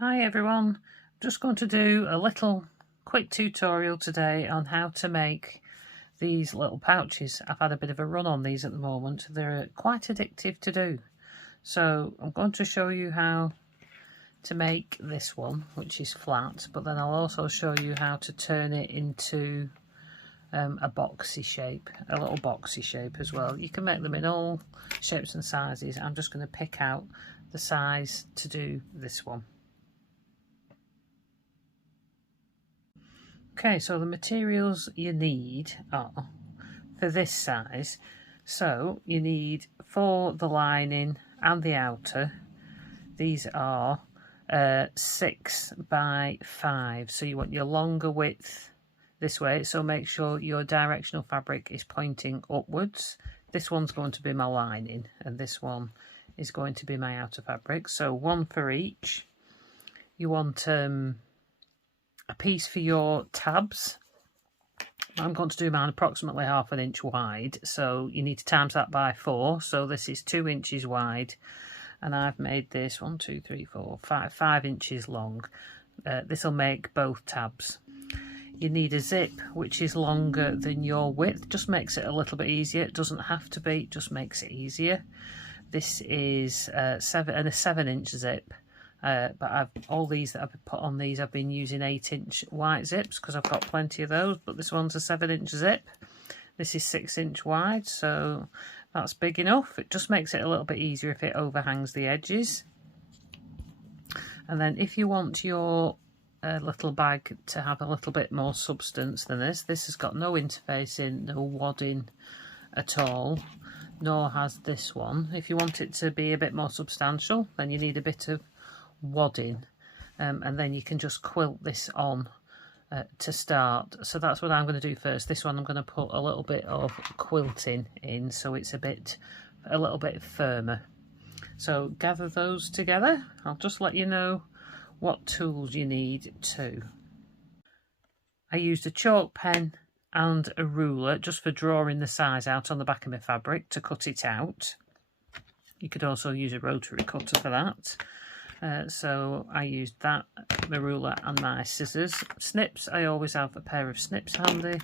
Hi everyone, I'm just going to do a little quick tutorial today on how to make these little pouches. I've had a bit of a run on these at the moment. They're quite addictive to do. So I'm going to show you how to make this one, which is flat, but then I'll also show you how to turn it into a boxy shape, a little boxy shape as well. You can make them in all shapes and sizes. I'm just going to pick out the size to do this one. Okay, so the materials you need are for this size. So you need, for the lining and the outer, these are 6 by 5. So you want your longer width this way, so make sure your directional fabric is pointing upwards. This one's going to be my lining and this one is going to be my outer fabric. So one for each. You want a piece for your tabs. I'm going to do mine approximately 1/2 inch wide, so you need to times that by 4. So this is 2 inches wide, and I've made this 1, 2, 3, 4, 5 inches long. This will make both tabs. You need a zip which is longer than your width, just makes it a little bit easier. It doesn't have to be, it just makes it easier. This is a 7-inch zip. But all these that I've put on these, I've been using 8-inch white zips because I've got plenty of those, but this one's a 7-inch zip. This is 6-inch wide, so that's big enough. It just makes it a little bit easier if it overhangs the edges. And then if you want your little bag to have a little bit more substance than this has got no interfacing, no wadding at all, nor has this one. If you want it to be a bit more substantial, then you need a bit of wadding, and then you can just quilt this on to start. So that's what I'm going to do first. This one I'm going to put a little bit of quilting in, so it's a little bit firmer. So gather those together. I'll just let you know what tools you need too. I used a chalk pen and a ruler just for drawing the size out on the back of my fabric to cut it out. You could also use a rotary cutter for that. So I used that, the ruler and my scissors. Snips, I always have a pair of snips handy.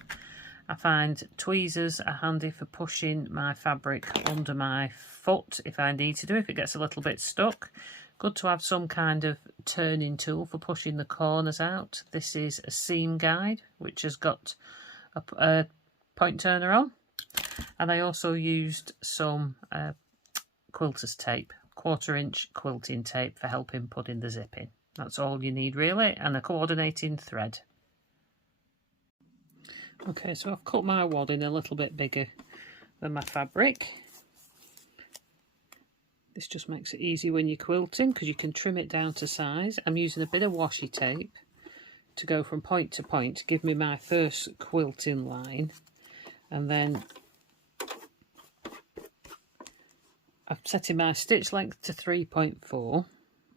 I find tweezers are handy for pushing my fabric under my foot if I need to do, if it gets a little bit stuck. Good to have some kind of turning tool for pushing the corners out. This is a seam guide which has got a point turner on. And I also used some quilter's tape, 1/4 inch quilting tape for helping put in the zip in. That's all you need really, and a coordinating thread. Okay, so I've cut my wadding a little bit bigger than my fabric. This just makes it easy when you're quilting because you can trim it down to size. I'm using a bit of washi tape to go from point to point to give me my first quilting line, and then I'm setting my stitch length to 3.4.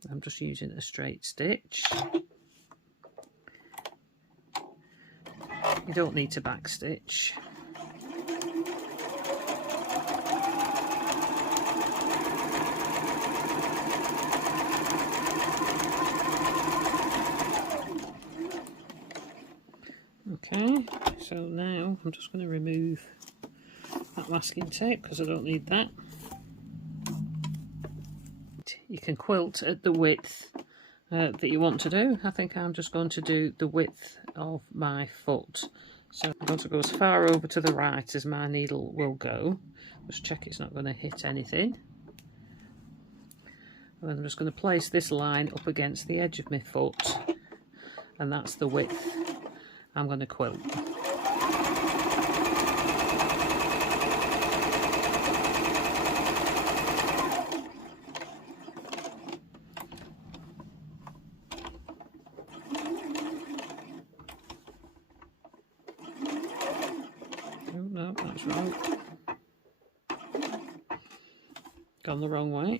I'm just using a straight stitch. You don't need to back stitch. Okay, so now I'm just going to remove that masking tape because I don't need that. You can quilt at the width that you want to do. I think I'm just going to do the width of my foot. So I'm going to go as far over to the right as my needle will go. Just check it's not going to hit anything. And then I'm just going to place this line up against the edge of my foot, and that's the width I'm going to quilt. Oh no, that's right. Gone the wrong way.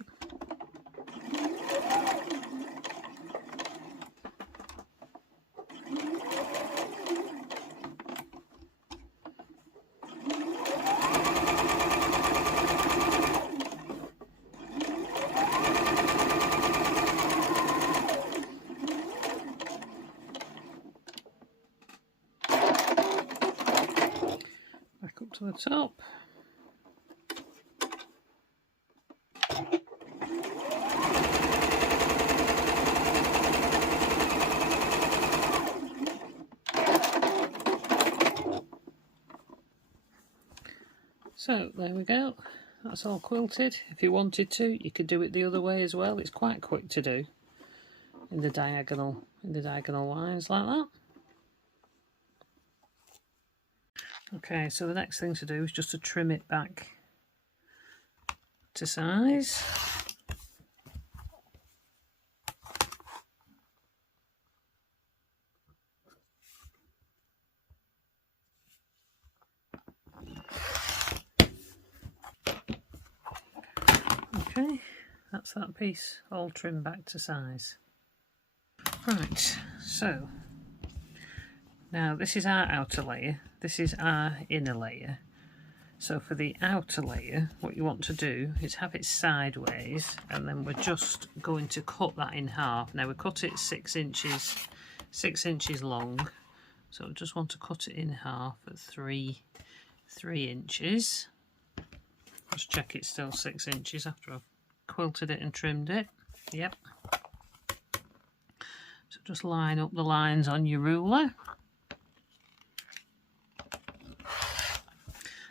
the top. So there we go, that's all quilted. If you wanted to, you could do it the other way as well. It's quite quick to do in the diagonal lines like that. Okay, so the next thing to do is just to trim it back to size. Okay, that's that piece all trimmed back to size. Right, so now this is our outer layer, this is our inner layer. So for the outer layer, what you want to do is have it sideways, and then we're just going to cut that in half. Now we cut it 6 inches long, so I just want to cut it in half at 3 inches. Just check it's still 6 inches after I've quilted it and trimmed it. Yep. So just line up the lines on your ruler.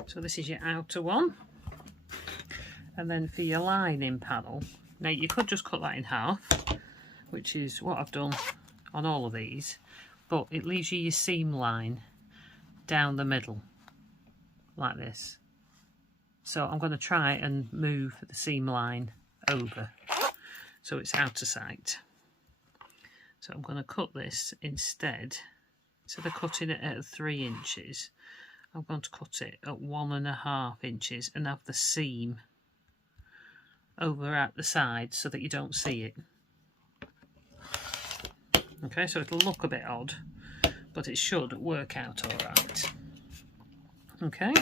So this is your outer one. And then for your lining panel, now you could just cut that in half, which is what I've done on all of these, but it leaves you your seam line down the middle, like this. So I'm going to try and move the seam line over, so it's out of sight. So I'm going to cut this instead of cutting it at 3 inches, I'm going to cut it at 1.5 inches and have the seam over at the side so that you don't see it. Okay, so it'll look a bit odd, but it should work out alright. Okay,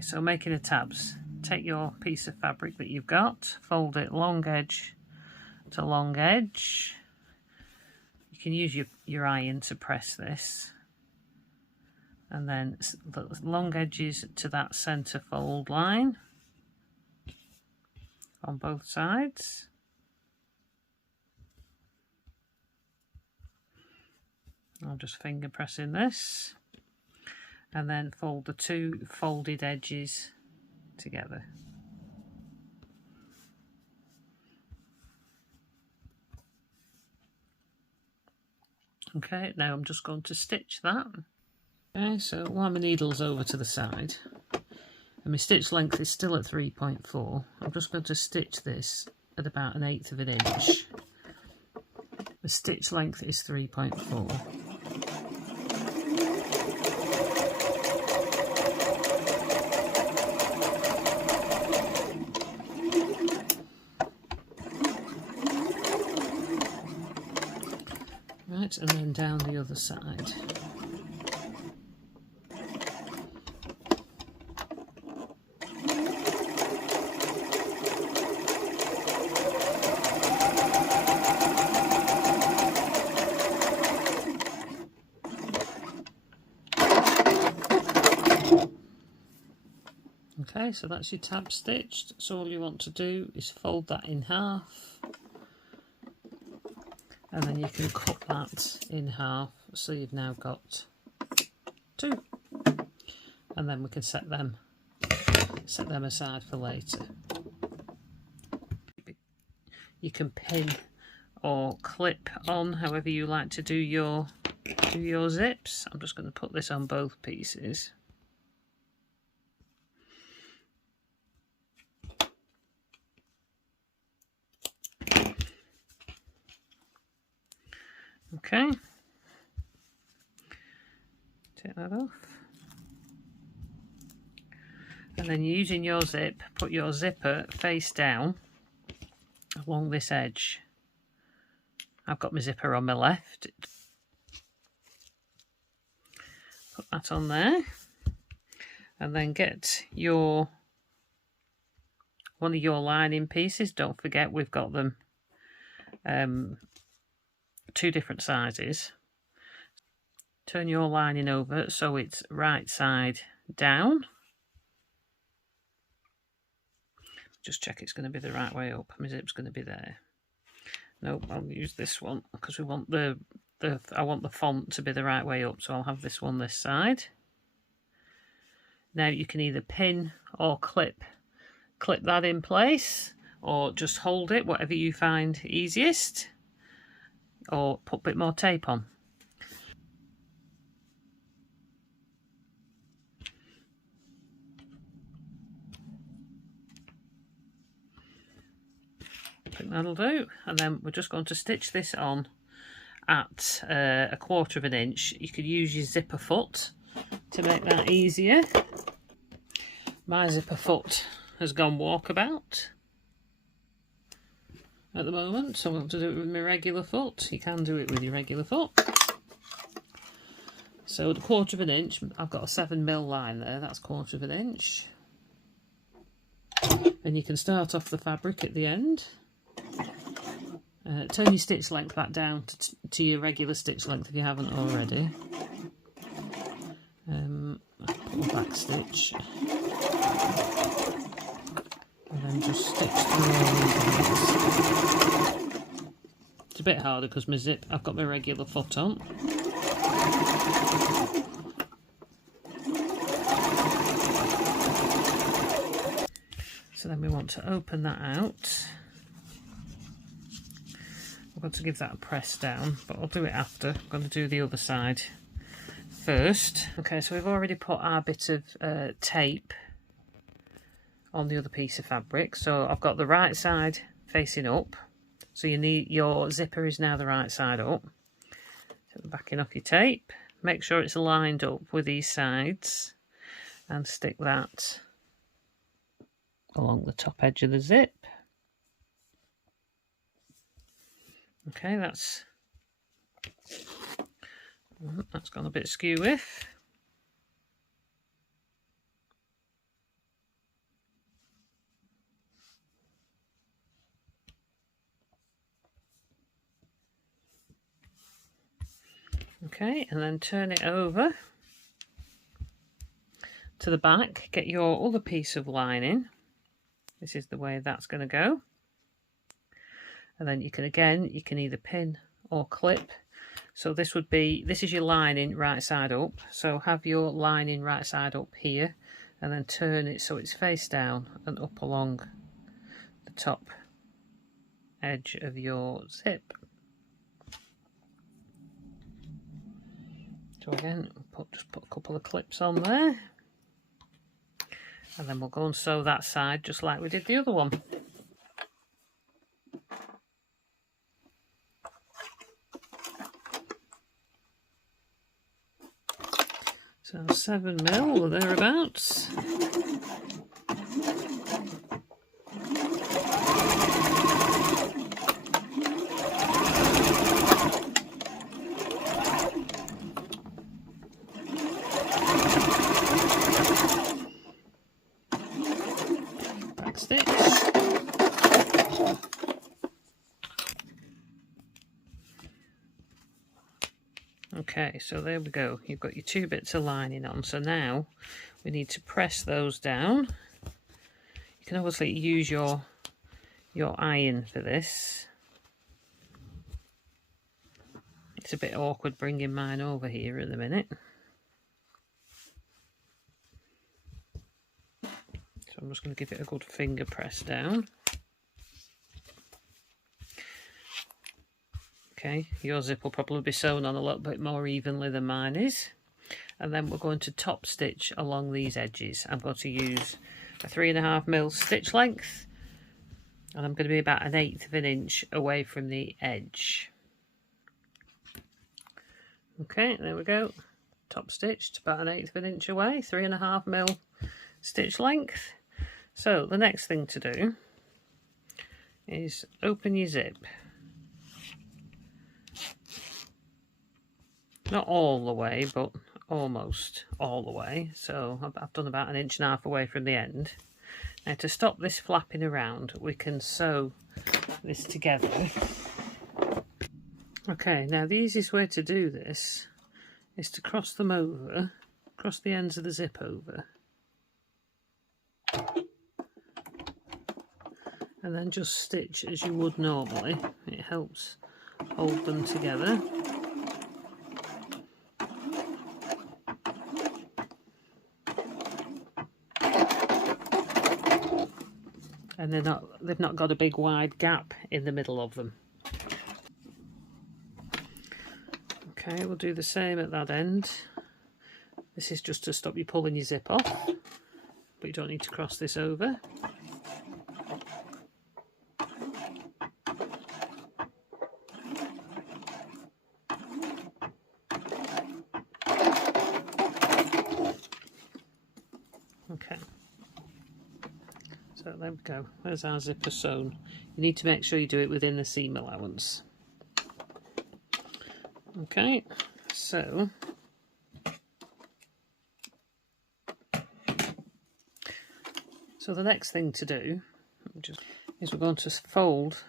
so making the tabs. Take your piece of fabric that you've got, fold it long edge to long edge. You can use your iron to press this. And then the long edges to that centre fold line on both sides. I'm just finger pressing this, and then fold the 2 folded edges together. Okay, now I'm just going to stitch that. Okay, so while my needle's over to the side and my stitch length is still at 3.4, I'm just going to stitch this at about 1/8 of an inch. The stitch length is 3.4. Right, and then down the other side. Okay, so that's your tab stitched. So all you want to do is fold that in half, and then you can cut that in half, so you've now got 2, and then we can set them aside for later. You can pin or clip on however you like to do your zips. I'm just going to put this on both pieces. Okay, take that off, and then using your zip, put your zipper face down along this edge. I've got my zipper on my left. Put that on there, and then get one of your lining pieces. Don't forget we've got them 2 different sizes. turn your lining over so it's right side down. Just check it's going to be the right way up. My zip's going to be there. Nope, I'll use this one because we want I want the font to be the right way up, so I'll have this one this side. Now you can either pin or clip that in place, or just hold it, whatever you find easiest, or put a bit more tape on. I think that'll do, and then we're just going to stitch this on at 1/4 of an inch. You could use your zipper foot to make that easier. My zipper foot has gone walkabout at the moment, so I'm going to do it with my regular foot. You can do it with your regular foot. So at 1/4 of an inch, I've got a 7mm line there, that's 1/4 of an inch. And you can start off the fabric at the end. Turn your stitch length back down to your regular stitch length if you haven't already. Put a back stitch. And then just stitch through all these. It's a bit harder because my zip, I've got my regular foot on. So then we want to open that out. I'm going to give that a press down, but I'll do it after. I'm going to do the other side first. Okay, so we've already put our bit of tape on the other piece of fabric. So I've got the right side facing up. So your zipper is now the right side up. Take the backing off your tape. Make sure it's lined up with these sides and stick that along the top edge of the zip. Okay, that's gone a bit skew-iff. Okay, and then turn it over to the back. Get your other piece of lining. This is the way that's going to go. And then you can either pin or clip. So this is your lining right side up. So have your lining right side up here and then turn it so it's face down and up along the top edge of your zip. So again, just put a couple of clips on there. And then we'll go and sew that side just like we did the other one. So 7mm or thereabouts. Back stitch. Okay, so there we go. You've got your two bits of lining on. So now we need to press those down. You can obviously use your iron for this. It's a bit awkward bringing mine over here at the minute. So I'm just going to give it a good finger press down. Okay, your zip will probably be sewn on a little bit more evenly than mine is. And then we're going to top stitch along these edges. I'm going to use a 3.5mm stitch length. And I'm going to be about 1/8 of an inch away from the edge. Okay, there we go. Top stitched, about 1/8 of an inch away, 3.5mm stitch length. So the next thing to do is open your zip. Not all the way, but almost all the way. So I've done about 1.5 inches away from the end. Now to stop this flapping around, we can sew this together. Okay, now the easiest way to do this is to cross them over, cross the ends of the zip over, and then just stitch as you would normally. It helps hold them together. And they've not got a big wide gap in the middle of them. Okay, we'll do the same at that end. This is just to stop you pulling your zip off, but you don't need to cross this over. Okay. So there we go, there's our zipper sewn. You need to make sure you do it within the seam allowance. Okay, so the next thing to do is we're going to fold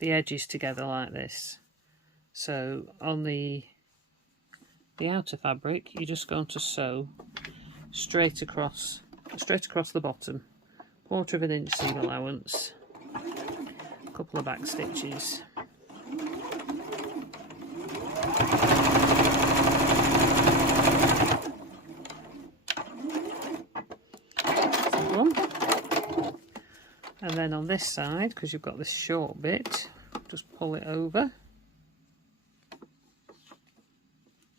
the edges together like this. So on the outer fabric, you're just going to sew straight across the bottom, 1/4 of an inch seam allowance, a couple of back stitches, and then on this side, because you've got this short bit, just pull it over,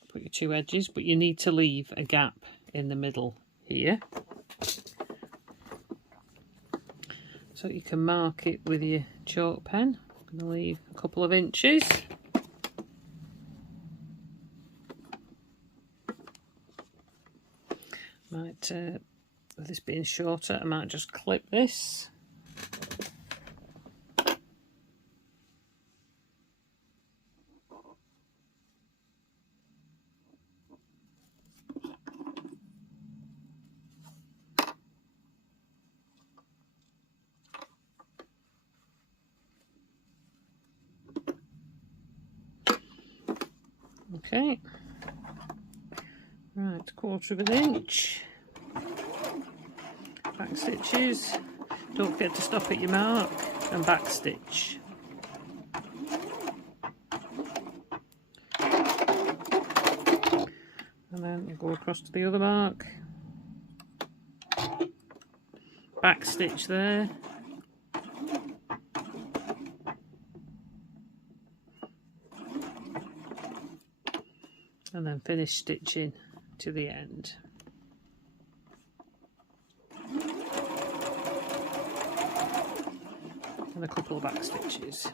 put your 2 edges, but you need to leave a gap in the middle here, so you can mark it with your chalk pen. I'm going to leave a couple of inches. Might, with this being shorter, I might just clip this. Okay, right, 1/4 of an inch, back stitches, don't forget to stop at your mark, and back stitch. And then we'll go across to the other mark, back stitch there, and then finish stitching to the end. And a couple of back stitches.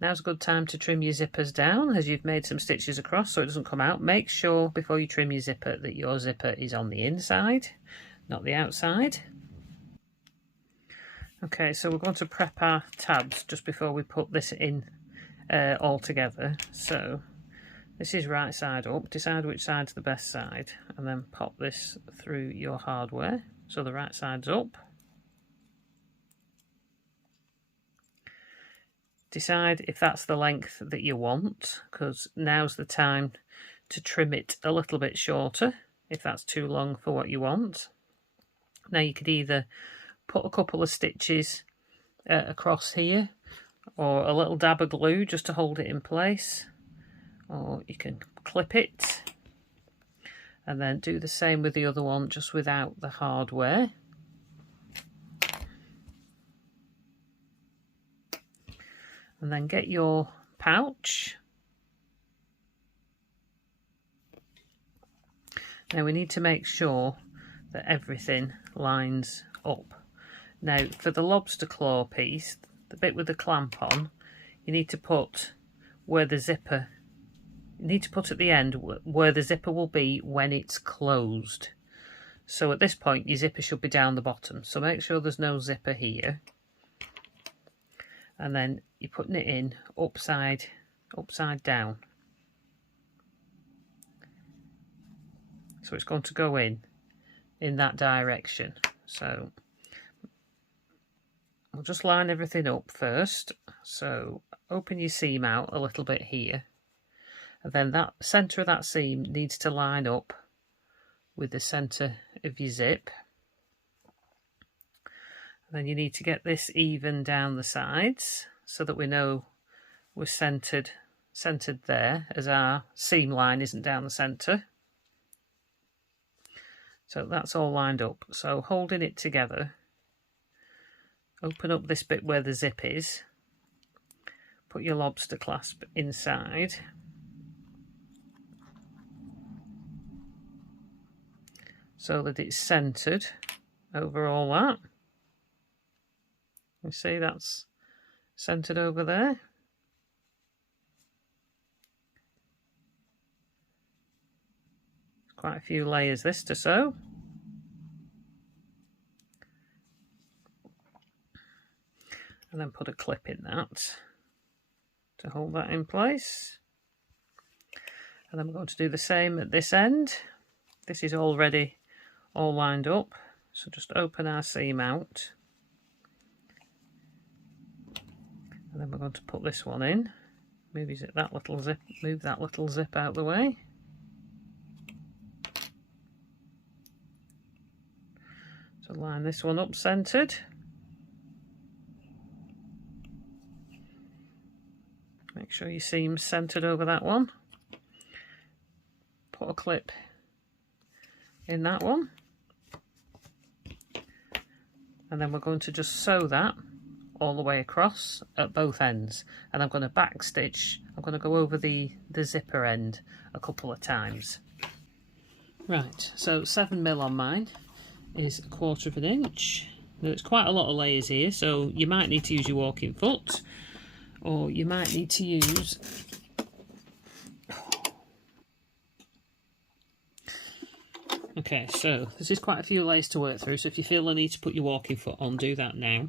Now's a good time to trim your zippers down, as you've made some stitches across so it doesn't come out. Make sure before you trim your zipper that your zipper is on the inside, not the outside. Okay, so we're going to prep our tabs just before we put this in all together. So this is right side up, decide which side's the best side, and then pop this through your hardware. So the right side's up. Decide if that's the length that you want, because now's the time to trim it a little bit shorter if that's too long for what you want. Now you could either put a couple of stitches across here, or a little dab of glue just to hold it in place, or you can clip it and then do the same with the other one just without the hardware. And then get your pouch. Now we need to make sure that everything lines up. Now for the lobster claw piece, the bit with the clamp on, you need to put where the zipper, you need to put at the end where the zipper will be when it's closed. So at this point your zipper should be down the bottom, so make sure there's no zipper here. And then you're putting it in upside down. So it's going to go in that direction. So we'll just line everything up first. So open your seam out a little bit here, and then that centre of that seam needs to line up with the centre of your zip. And then you need to get this even down the sides so that we know we're centred there, as our seam line isn't down the centre. So that's all lined up. So holding it together, open up this bit where the zip is, put your lobster clasp inside, so that it's centred over all that. You see that's centred over there. Quite a few layers this to sew. And then put a clip in that to hold that in place. And then we're going to do the same at this end. This is already all lined up, so just open our seam out. And then we're going to put this one in. Move that little zip out of the way. So line this one up centred. Make sure your seam's centred over that one. Put a clip in that one. And then we're going to just sew that all the way across at both ends, and I'm going to back stitch. I'm going to go over the zipper end a couple of times. Right, so 7mm on mine is 1/4 of an inch. There's quite a lot of layers here, so you might need to use your walking foot, or you might need to use okay, so this is quite a few layers to work through, so if you feel the need to put your walking foot on, do that now.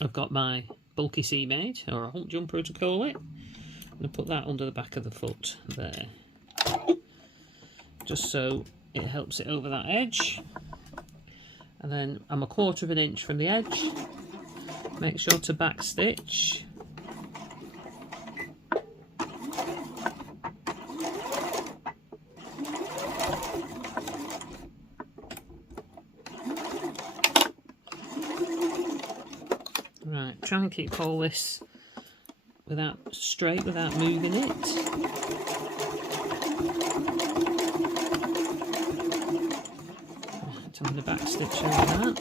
I've got my bulky seam aid, or a hump jumper to call it. I'm going to put that under the back of the foot there, just so it helps it over that edge. And then I'm 1/4 of an inch from the edge. Make sure to back stitch. Right, try and keep all this straight without moving it. Right, I'm going to back stitch over that.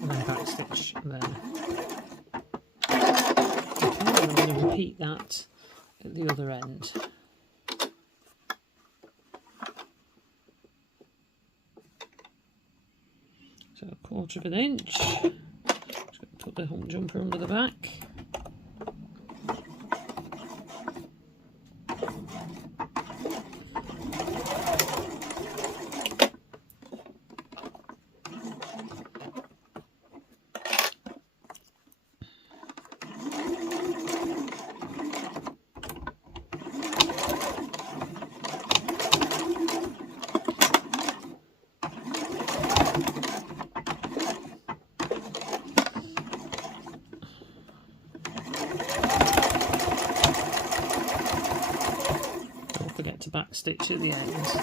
And then back stitch there. Okay, and I'm going to repeat that at the other end. So 1/4 of an inch. Just going to put the hump jumper under the back. Forget to back stitch at the ends.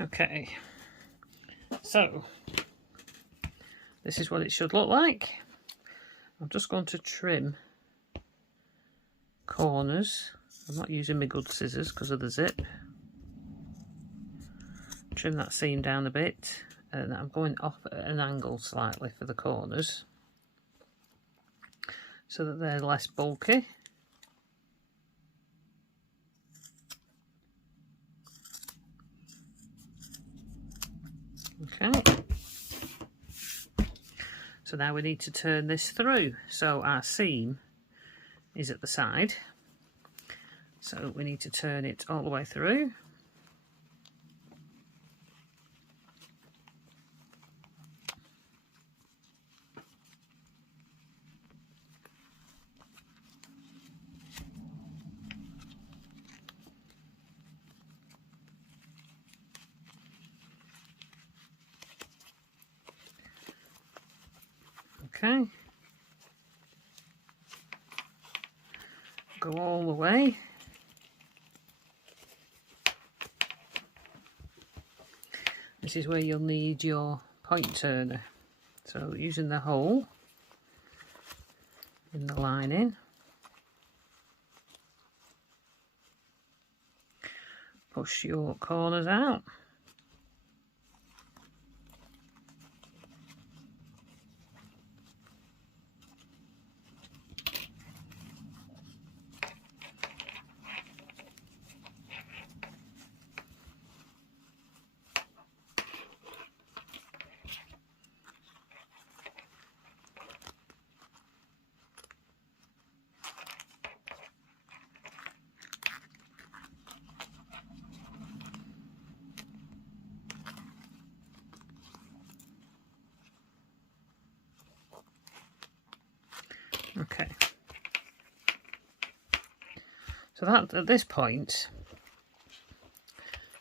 Okay, so this is what it should look like. I'm just going to trim corners. I'm not using my good scissors because of the zip. Trim that seam down a bit, and I'm going off at an angle slightly for the corners so that they're less bulky. Okay, so now we need to turn this through. So our seam is at the side, so we need to turn it all the way through. Okay. Go all the way. This is where you'll need your point turner. So using the hole in the lining, push your corners out. Okay, so that at this point,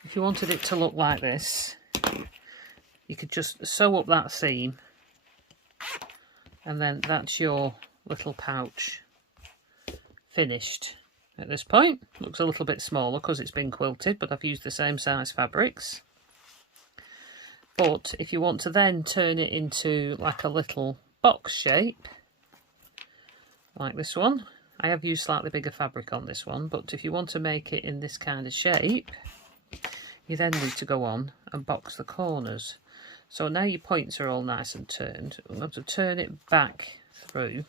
if you wanted it to look like this, you could just sew up that seam, and then that's your little pouch finished. At this point, looks a little bit smaller because it's been quilted, but I've used the same size fabrics. But if you want to then turn it into like a little box shape, like this one, I have used slightly bigger fabric on this one, but if you want to make it in this kind of shape, you then need to go on and box the corners. So now your points are all nice and turned. I'm going to turn it back through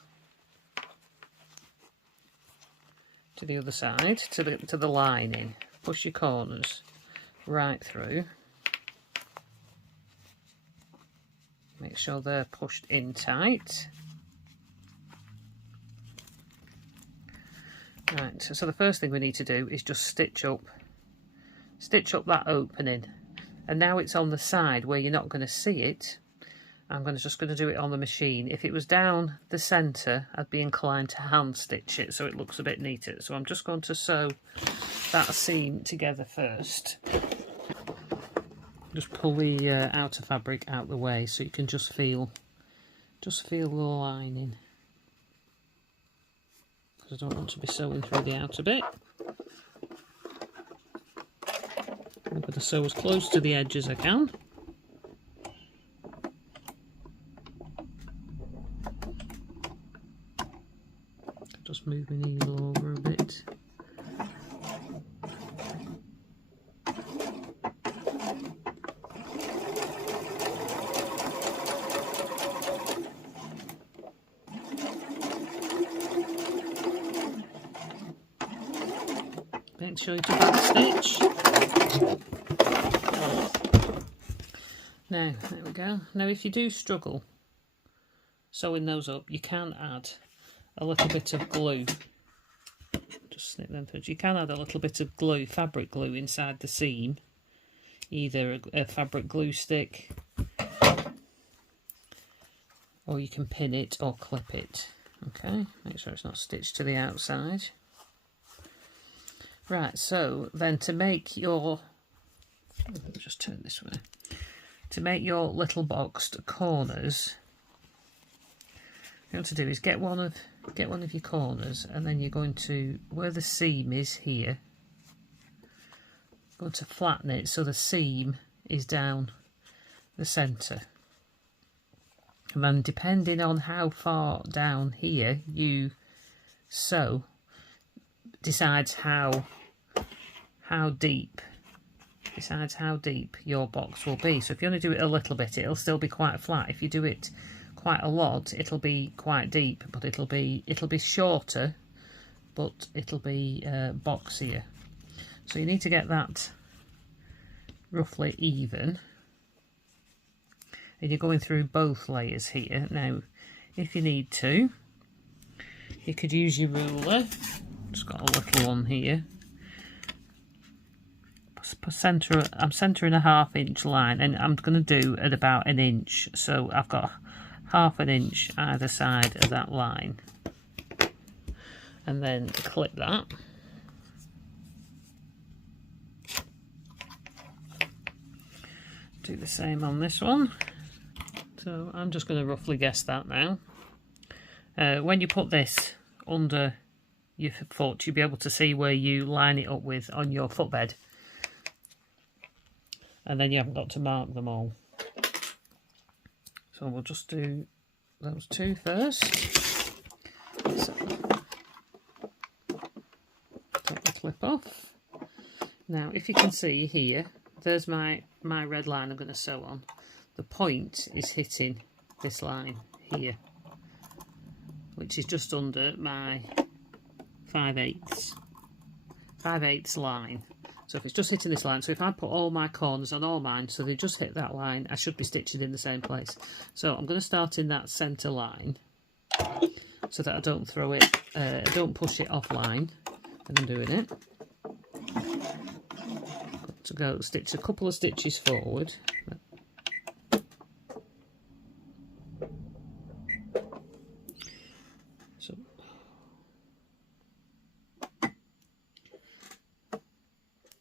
to the other side, to the lining. Push your corners right through. Make sure they're pushed in tight. Right, so the first thing we need to do is just stitch up that opening. And now it's on the side where you're not going to see it. I'm just going to do it on the machine. If it was down the centre, I'd be inclined to hand stitch it so it looks a bit neater. So I'm just going to sew that seam together first. Just pull the outer fabric out the way so you can just feel the lining. Because I don't want to be sewing through the outer bit. I'm going to sew as close to the edge as I can. Just move my needle over a bit. Make sure you do back stitch. Now, there we go. Now if you do struggle sewing those up, you can add a little bit of glue. Just snip them through. You can add a little bit of glue, fabric glue, inside the seam. Either a fabric glue stick, or you can pin it or clip it. Okay, make sure it's not stitched to the outside. Right, so then to make your, let me just turn this way. To make your little boxed corners, what you want to do is get one of your corners, and then you're going to, where the seam is here, going to flatten it so the seam is down the centre. And then depending on how far down here you sew, decides how deep your box will be. So if you only do it a little bit, it'll still be quite flat. If you do it quite a lot, it'll be quite deep, but it'll be shorter, but it'll be boxier. So you need to get that roughly even, and you're going through both layers here. Now if you need to, you could use your ruler. Just got a little one here. I'm centering a 1/2 inch line, and I'm going to do at about 1 inch. So I've got 1/2 inch either side of that line, and then clip that. Do the same on this one. So I'm just going to roughly guess that now. When you put this under your foot, you'll be able to see where you line it up with on your footbed, and then you haven't got to mark them all. So we'll just do those two first. So, take the clip off. Now, if you can see here, there's my red line I'm going to sew on. The point is hitting this line here, which is just under my 5/8 line. So if it's just hitting this line, so if I put all my corners on all mine, so they just hit that line, I should be stitching in the same place. So I'm going to start in that centre line, so that I don't throw it, don't push it offline when I'm doing it. Got to go stitch a couple of stitches forward.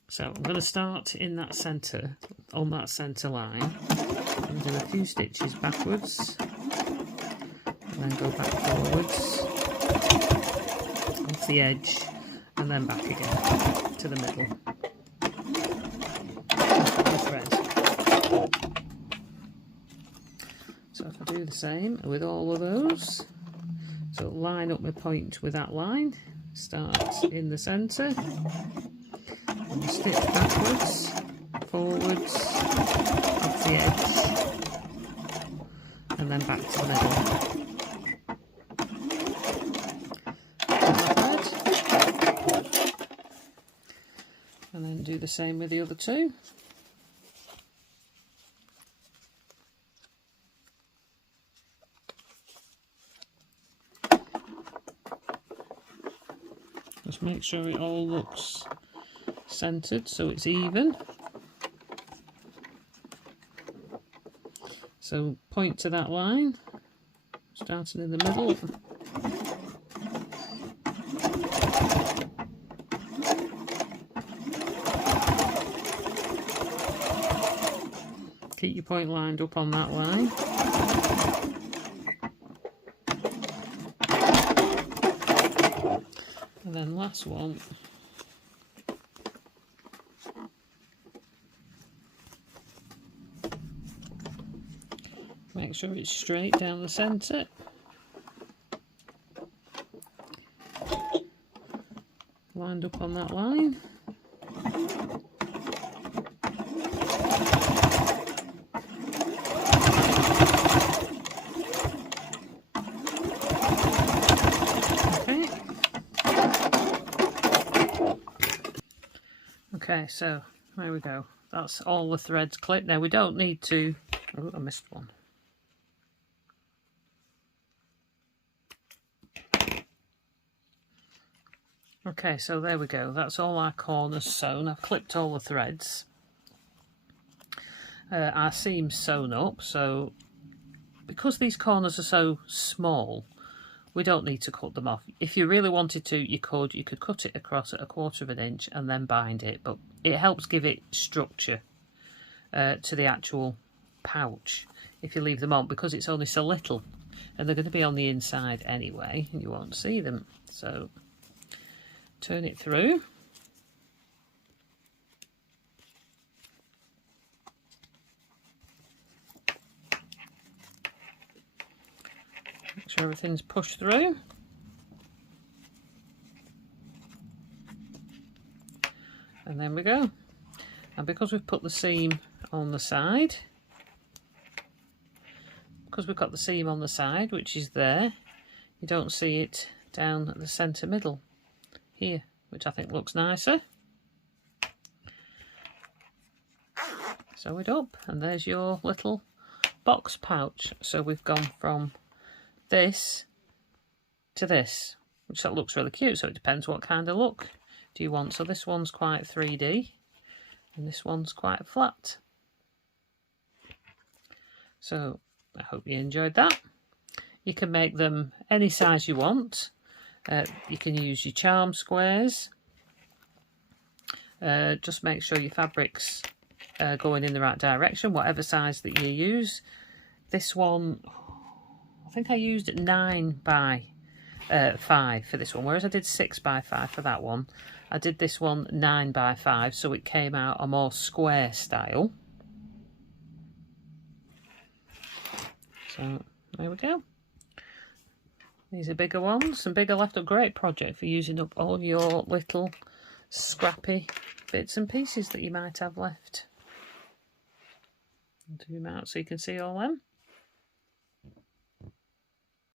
So I'm going to start in that centre, on that centre line, and do a few stitches backwards, and then go back forwards, off the edge, and then back again to the middle. The thread. So if I do the same with all of those, so line up my point with that line, start in the centre, and stitch backwards, forwards, off the edge, and then back to the middle. And then do the same with the other two. Just make sure it all looks centered so it's even. So point to that line, starting in the middle. Keep your point lined up on that line. And then last one. Make sure it's straight down the centre. Lined up on that line. Okay, so there we go. That's all the threads clipped. Now we don't need to... Oh, I missed one. Okay, so there we go. That's all our corners sewn. I've clipped all the threads. Our seam's sewn up, so because these corners are so small, we don't need to cut them off. If you really wanted to, you could cut it across at 1/4 of an inch and then bind it, but it helps give it structure to the actual pouch if you leave them on, because it's only so little and they're going to be on the inside anyway and you won't see them. So turn it through. Make sure everything's pushed through. And then we go. And because we've put the seam on the side, which is there, you don't see it down at the centre middle here, which I think looks nicer. Sew it up, and there's your little box pouch. So we've gone from this to this, which that looks really cute. So it depends what kind of look do you want. So this one's quite 3D and this one's quite flat. So I hope you enjoyed that. You can make them any size you want. You can use your charm squares. Just make sure your fabric's going in the right direction, whatever size that you use. This one, I think I used 9 by 5 for this one, whereas I did 6 by 5 for that one. I did this one 9 by 5, so it came out a more square style. So there we go. These are bigger ones, and bigger left. A great project for using up all your little scrappy bits and pieces that you might have left. Zoom out so you can see all them.